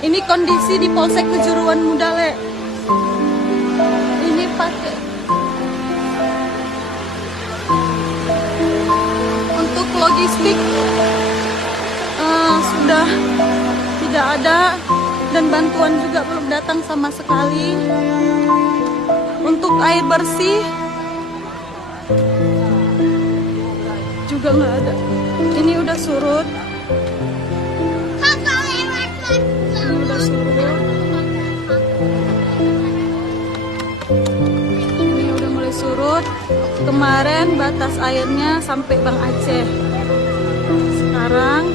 Ini kondisi di Polsek Kejuruan Muda, Le. Ini pakai untuk logistik sudah tidak ada dan bantuan juga belum datang sama sekali. Untuk air bersih juga nggak ada. Ini udah surut. Ini udah surut. Ini udah mulai surut. Kemarin batas airnya sampai Bang Aceh. Sekarang